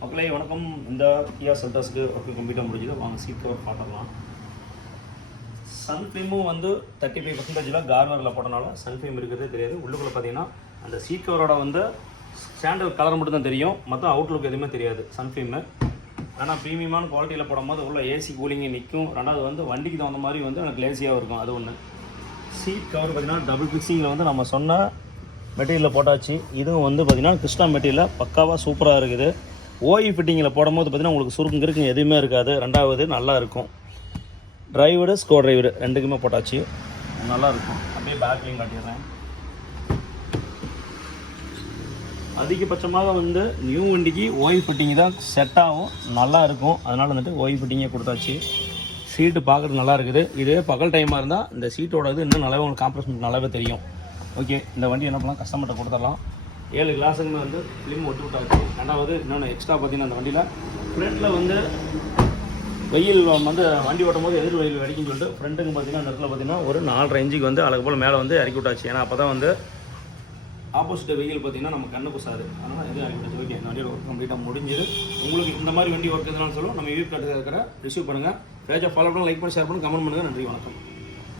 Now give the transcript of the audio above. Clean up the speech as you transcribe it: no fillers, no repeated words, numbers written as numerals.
மக்களே வணக்கம். இந்த கியா செல்டாஸ்க்கு ஒர்க்கு கம்ப்ளீட்டாக முடிஞ்சது. வாங்க சீட் கவர் பார்த்துடலாம். சன்ஃபிலிமும் வந்து 35% கார்வரில் போட்டனால சன்ஃபிலிம் இருக்கிறதே தெரியாது. உள்ளுக்குள்ளே பார்த்தீங்கன்னா அந்த சீட் கவரோட வந்து ஸ்டாண்டர்ட் கலர் மட்டும் தான் தெரியும், மற்ற அவுட்லுக் எதுவுமே தெரியாது சன்ஃபிலிமு. ஆனால் ப்ரீமியமான குவாலிட்டியில் போடும்போது உள்ள ஏசி கூலிங்கு நிற்கும். ரெண்டாவது வந்து வண்டிக்கு தகுந்த மாதிரி வந்து எனக்கு லேசியாக இருக்கும். அது ஒன்று. சீட் கவர் பார்த்திங்கன்னா டபுள் ஃபிக்ஸிங்கில் வந்து நம்ம சொன்ன மெட்டீரியலில் போட்டாச்சு. இதுவும் வந்து பார்த்திங்கன்னா கிறிஸ்டா மெட்டீரியலில் பக்காவாக சூப்பராக இருக்குது. ஓஇ ஃபிட்டிங்கில் போடும்போது பார்த்திங்கன்னா உங்களுக்கு சுருக்குங்க இருக்குங்க எதுவுமே இருக்காது. ரெண்டாவது நல்லா இருக்கும். டிரைவரு ஸ்கோ டிரைவரு ரெண்டுக்குமே போட்டாச்சு, நல்லாயிருக்கும். அப்படியே பேக்கையும் காட்டிடுறேன். அதிகபட்சமாக வந்து நியூ வண்டிக்கு ஓஇ ஃபிட்டிங் தான் செட் ஆகும், நல்லாயிருக்கும். அதனால் வந்துட்டு ஓஇ ஃபிட்டிங்கே கொடுத்தாச்சு. சீட்டு பார்க்குறது நல்லா இருக்குது. இதே பகல் டைமாக இருந்தால் இந்த சீட்டோட இது இன்னும் நல்லாவே உங்களுக்கு காம்ப்ரஸ்மெண்ட் நல்லாவே தெரியும். ஓகே, இந்த வண்டி என்ன பண்ணலாம், கஸ்டமர்கிட்ட கொடுத்துடலாம். 7 கிளாஸுக்குமே வந்து ஃபிலிம் ஒட்டு விட்டாச்சு. ரெண்டாவது இன்னொன்று எக்ஸ்ட்ரா பார்த்தீங்கன்னா அந்த வண்டியில் ஃப்ரண்ட்டில் வந்து வெயில் வந்து வண்டி ஓட்டும் போது எதிர் வெயில் வெடிக்குன்னு சொல்லிட்டு ஃப்ரண்ட்டுக்கு பார்த்தீங்கன்னா அந்த இடத்துல பார்த்தீங்கன்னா ஒரு 4.5 இன்ச்சுக்கு வந்து அழகு போல் மேலே வந்து இறக்கி விட்டாச்சு. ஏன்னா அப்போ தான் வந்து ஆப்போசிட் வெயில் பார்த்தீங்கன்னா நம்ம கண்ணு குசாது, அதனால் எதுவும் இறக்கி விட்டாச்சு. ஓகே, இந்த வண்டியோட ஒர்க் கம்ப்ளீட்டாக முடிஞ்சது. உங்களுக்கு இந்த மாதிரி வண்டி ஒர்க் எதுனாலும் சொல்லும் நம்ம யூடியூப் இருக்கிற ரிசீவ் பண்ணுங்கள். பேஜை ஃபாலோ பண்ணி லைக் பண்ணி ஷேர் பண்ணி கமெண்ட் பண்ணுங்கள். நன்றி, வணக்கம்.